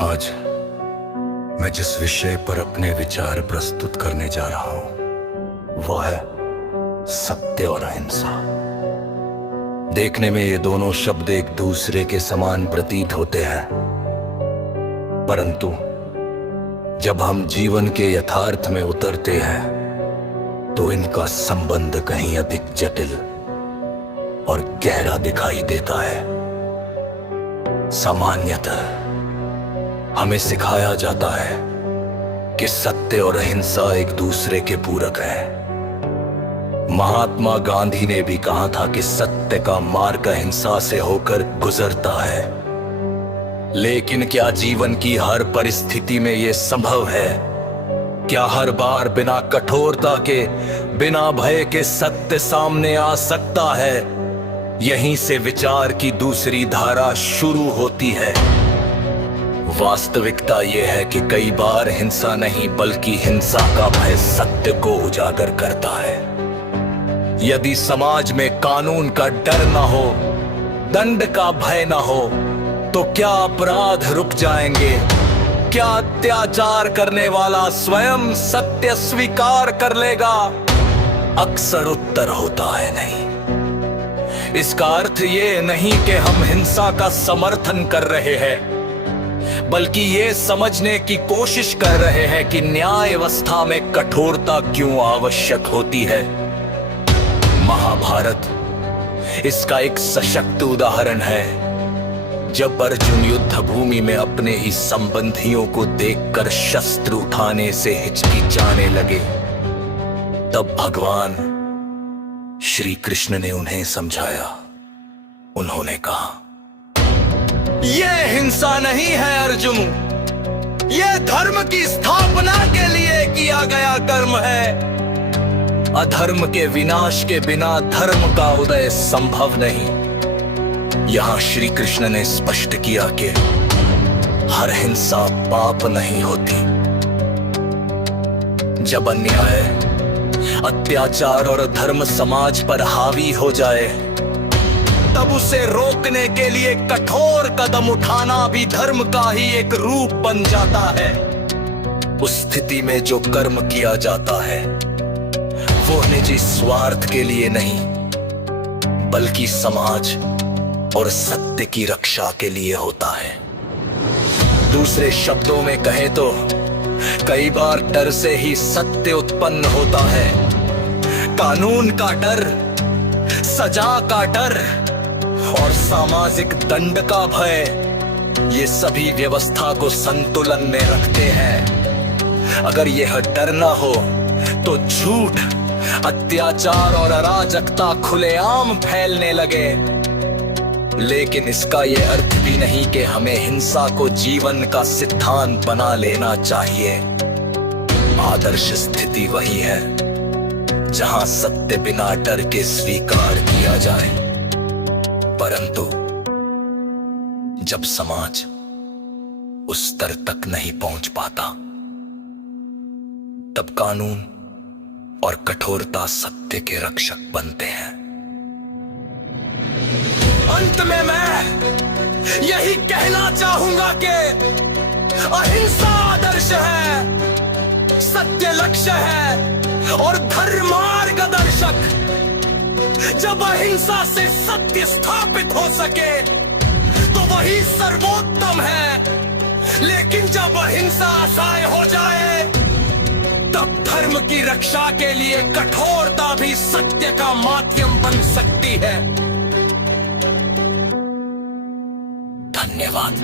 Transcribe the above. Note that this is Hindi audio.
आज मैं जिस विषय पर अपने विचार प्रस्तुत करने जा रहा हूं वह है सत्य और अहिंसा। देखने में ये दोनों शब्द एक दूसरे के समान प्रतीत होते हैं, परंतु जब हम जीवन के यथार्थ में उतरते हैं तो इनका संबंध कहीं अधिक जटिल और गहरा दिखाई देता है। सामान्यतः हमें सिखाया जाता है कि सत्य और अहिंसा एक दूसरे के पूरक हैं। महात्मा गांधी ने भी कहा था कि सत्य का मार्ग अहिंसा से होकर गुजरता है। लेकिन क्या जीवन की हर परिस्थिति में यह संभव है? क्या हर बार बिना कठोरता के, बिना भय के सत्य सामने आ सकता है? यहीं से विचार की दूसरी धारा शुरू होती है। वास्तविकता यह है कि कई बार हिंसा नहीं बल्कि हिंसा का भय सत्य को उजागर करता है। यदि समाज में कानून का डर न हो, दंड का भय न हो, तो क्या अपराध रुक जाएंगे? क्या अत्याचार करने वाला स्वयं सत्य स्वीकार कर लेगा? अक्सर उत्तर होता है नहीं। इसका अर्थ ये नहीं कि हम हिंसा का समर्थन कर रहे हैं, बल्कि ये समझने की कोशिश कर रहे हैं कि न्याय व्यवस्था में कठोरता क्यों आवश्यक होती है। महाभारत इसका एक सशक्त उदाहरण है। जब अर्जुन युद्ध भूमि में अपने ही संबंधियों को देखकर शस्त्र उठाने से हिचकिचाने लगे, तब भगवान श्री कृष्ण ने उन्हें समझाया। उन्होंने कहा, यह हिंसा नहीं है अर्जुन, यह धर्म की स्थापना के लिए किया गया कर्म है। अधर्म के विनाश के बिना धर्म का उदय संभव नहीं। यहां श्री कृष्ण ने स्पष्ट किया कि हर हिंसा पाप नहीं होती। जब अन्याय, अत्याचार और धर्म समाज पर हावी हो जाए, तब उसे रोकने के लिए कठोर कदम उठाना भी धर्म का ही एक रूप बन जाता है। उस स्थिति में जो कर्म किया जाता है वो निजी स्वार्थ के लिए नहीं, बल्कि समाज और सत्य की रक्षा के लिए होता है। दूसरे शब्दों में कहें तो कई बार डर से ही सत्य उत्पन्न होता है। कानून का डर, सजा का डर और सामाजिक दंड का भय, ये सभी व्यवस्था को संतुलन में रखते हैं। अगर यह डर ना हो तो झूठ, अत्याचार और अराजकता खुलेआम फैलने लगे। लेकिन इसका यह अर्थ भी नहीं कि हमें हिंसा को जीवन का सिद्धांत बना लेना चाहिए। आदर्श स्थिति वही है जहां सत्य बिना डर के स्वीकार किया जाए। परंतु जब समाज उस स्तर तक नहीं पहुंच पाता, तब कानून और कठोरता सत्य के रक्षक बनते हैं। अंत में मैं यही कहना चाहूंगा कि अहिंसा आदर्श है, सत्य लक्ष्य है और धर्म मार्गदर्शक। जब अहिंसा से सत्य स्थापित हो सके तो वही सर्वोत्तम है। लेकिन जब अहिंसा असहाय हो जाए, तब धर्म की रक्षा के लिए कठोरता भी सत्य का माध्यम बन सकती है। धन्यवाद।